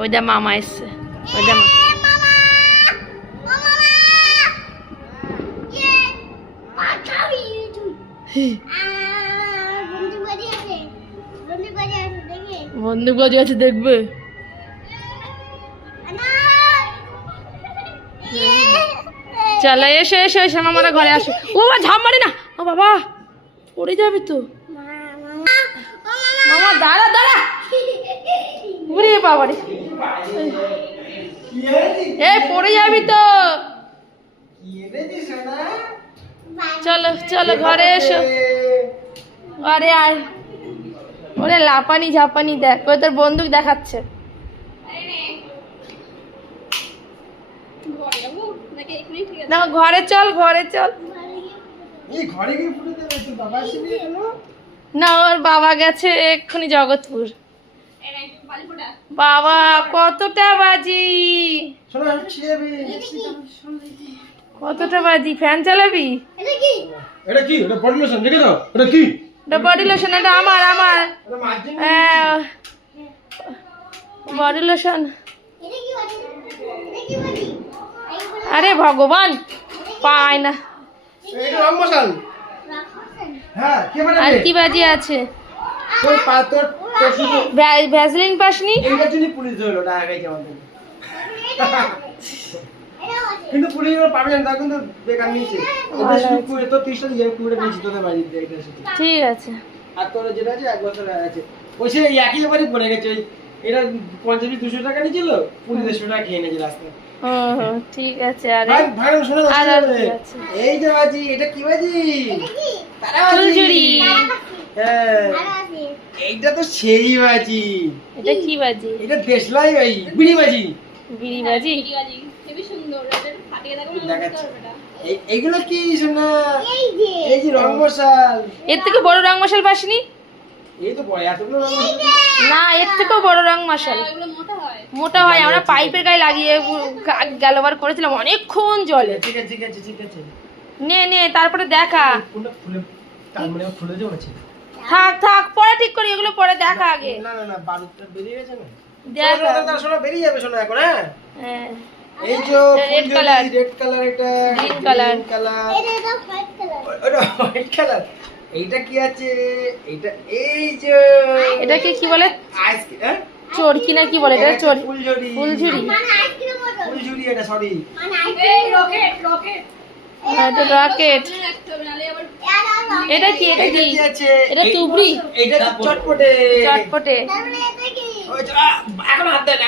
ওই দা মামা এসছে, ওই দা বন্দুক বাজি আছে দেখবে। চলো এসো এসো এসো মামারা ঘরে আসো। ও বাবা ঝাপ মারি না, ও বাবা পড়ে যাবি তো। মামা দাঁড়া দাঁড়া, ঘুরে বাবা রে, এই পড়ে যাবি তো। চলো চলো ঘরে এসো, ঘরে আয়। ওরে লাপানি ঝাপানি দেখ, ওই তোর বন্দুক দেখাচ্ছে। না ঘরে চল, ঘরে চল। না ওর বাবা গেছে এক্ষুনি জগৎপুর। বাবা কতটা বাজি, কতটা বাজি, ফ্যান চালাবি? এটা কি? এটা বডি লোশন, দেখে দাও। এটা কি? এটা বডি লোশন, এটা আমার আমার বডি লোশন। আরে ভগবান পায় না। এটা রং মশাল। হ্যাঁ, কে বানাবে? আর কি বাজি আছে? তোর পাতর তো শুধু ভ্যাসলিন পাসনি? এইটা জন্য পুলিশ ধরলো না আগে কেমন। কিন্তু পুলিশ ওর পাবে না, তা কিন্তু বেকার নিয়েছে। ওদের শুধু পুরো তো 30টা দিয়ে পুরো নিয়েছে তোদের বাড়িতে এটা শুধু। ঠিক আছে। আর তোর যেটা আছে 1 বছর আছে। ওই সে একই বাড়ি পড়ে গেছে। এটা 50-200 টাকা নিয়েছিল, 150 টাকা খেয়ে নিয়েছে রাস্তায়। ও ঠিক আছে। আরে ভাই ভাই শোনো না, এই যে বাজি, এটা কি বাজি? তারা ফুলঝুরি। হ্যাঁ এইটা তো সেই বাজি। এটা কি বাজি? এটা দেশলাই ভাই, বিড়ি বাজি। বিড়ি বাজি খুবই সুন্দর, এদের ফাটিয়ে দেখো না দেখাচ্ছি। এইগুলো কি শোনা? এই যে রং মশাল। এর থেকে বড় রং মশাল পাসনি? এই তো বড় এতগুলো রং মশাল। না এর থেকেও বড় রং মশাল, এগুলো মোটা হয়। মোটা হয়। আমরা পাইপের গায়ে লাগিয়ে গেলবার করেছিলাম অনেকক্ষণ জলে। ঠিক আছে ঠিক আছে ঠিক আছে। নে নে তারপরে দেখা। কোনটা খুলে কাল মানে খুলে দেব আছে। থাক থাক পরে ঠিক করি, এগুলো পরে দেখা আগে। না না না, বারুদটা বেরিয়ে গেছে না। দেখা। তার শোনা বেরিয়ে যাবে শোনা এখন। হ্যাঁ হ্যাঁ এই যে রেড কালার, রেড কালার, এটা গ্রিন কালার, কালার, এটা হোয়াইট কালার। ওটা হোয়াইট কালার। এইটা কি আছে? এইটা এই যে এটাকে কি বলে? আইসক্রিম। হ্যাঁ চরকি না কি বলে? এটা চোর ফুলঝুরি। ফুলঝুরি। মানে আইসক্রিম মতো। ফুলঝুরি এটা, সরি। মানে আইসক্রিম রকেট রকেট। এটা রকেট। রাখতে হবে নালে আবার এটা কি? এটা কি? কি আছে? এটা তুবড়ি, এইটা চটপটে। চটপটে। তার মানে এটা কি? ওই এখন হাত দেন।